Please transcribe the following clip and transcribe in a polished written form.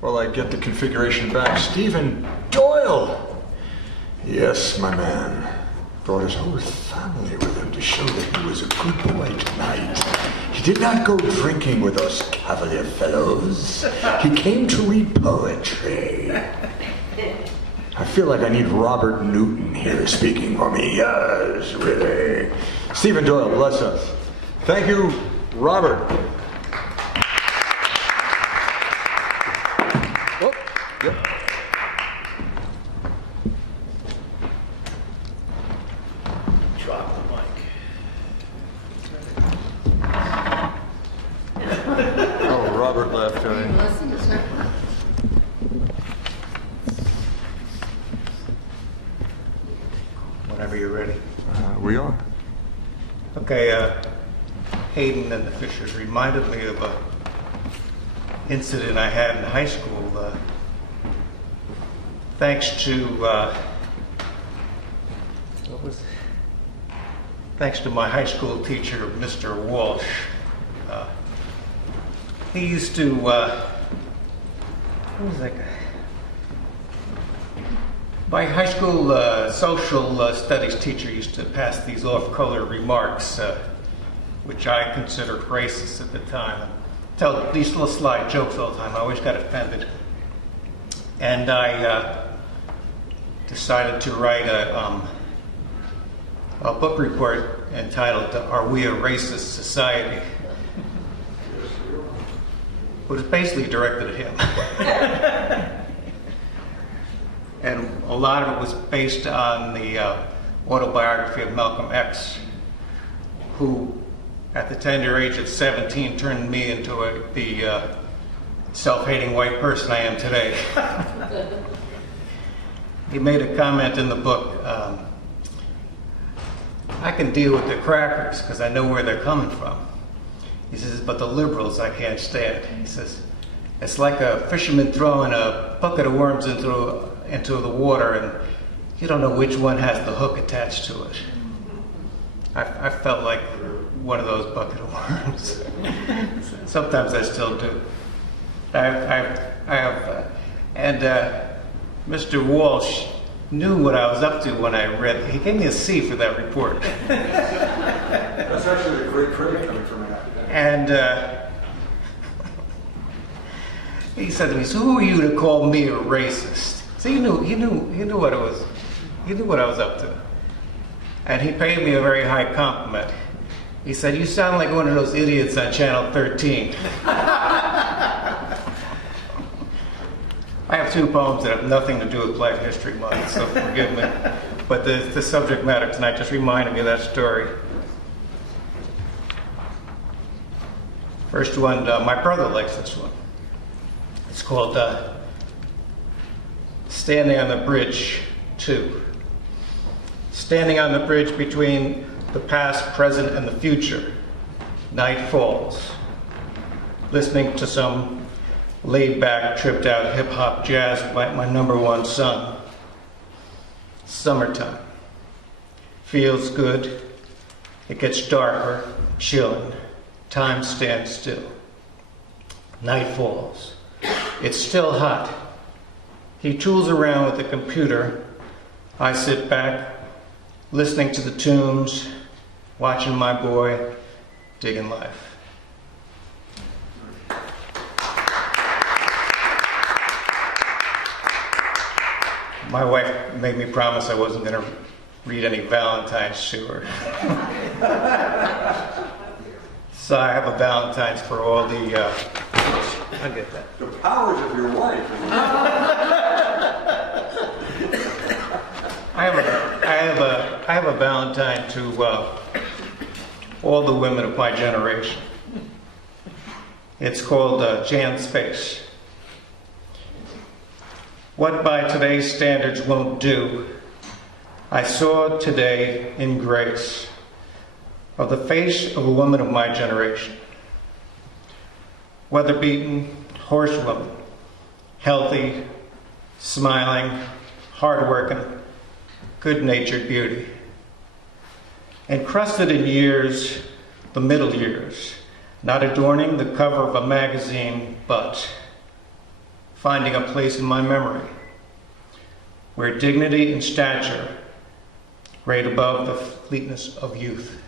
Well, I get the configuration back. Stephen Doyle! Yes, my man. Brought his whole family with him to show that he was a good boy tonight. He did not go drinking with us cavalier fellows. He came to read poetry. I feel like I need Robert Newton here speaking for me. Yes, really. Stephen Doyle, bless us. Thank you, Robert. Oh, yep. Drop the mic. Oh, Robert left, honey. Whenever you're ready. We are. Okay, Hayden and the Fishers reminded me of a incident I had in high school. Thanks to my high school teacher, Mr. Walsh. He used to, what was that guy? My high school social studies teacher used to pass these off-color remarks, which I considered racist at the time. Tell these little sly jokes all the time. I always got offended. And I decided to write a book report entitled, "Are We a Racist Society?" It was basically directed at him. And a lot of it was based on the autobiography of Malcolm X, who, at the tender age of 17, turned me into the self-hating white person I am today. He made a comment in the book, I can deal with the crackers because I know where they're coming from. He says, but the liberals I can't stand. He says, it's like a fisherman throwing a bucket of worms into the water and you don't know which one has the hook attached to it. I felt like one of those bucket of worms. Sometimes I still do. Mr. Walsh knew what I was up to when I read it. He gave me a C for that report. That's actually a great credit coming from him. And he said to me, "So who are you to call me a racist?" So he knew what it was. He knew what I was up to. And he paid me a very high compliment. He said, "You sound like one of those idiots on Channel 13. I have two poems that have nothing to do with Black History Month, so forgive me. But the subject matter tonight just reminded me of that story. First one, my brother likes this one. It's called Standing on the Bridge 2. Standing on the bridge between the past, present, and the future. Night falls. Listening to some laid-back, tripped-out hip-hop jazz by my number one son. Summertime. Feels good. It gets darker, chilling. Time stands still. Night falls. It's still hot. He tools around with the computer. I sit back, listening to the tunes, watching my boy, digging life. My wife made me promise I wasn't going to read any Valentines to her. So I have a Valentine's for all the... I get that. The powers of your wife. I have a Valentine to all the women of my generation. It's called Jan's Face. What by today's standards won't do, I saw today in grace of the face of a woman of my generation. Weather-beaten, horsewoman, healthy, smiling, hard-working, good-natured beauty. Encrusted in years, the middle years, not adorning the cover of a magazine, but finding a place in my memory where dignity and stature grade above the fleetness of youth.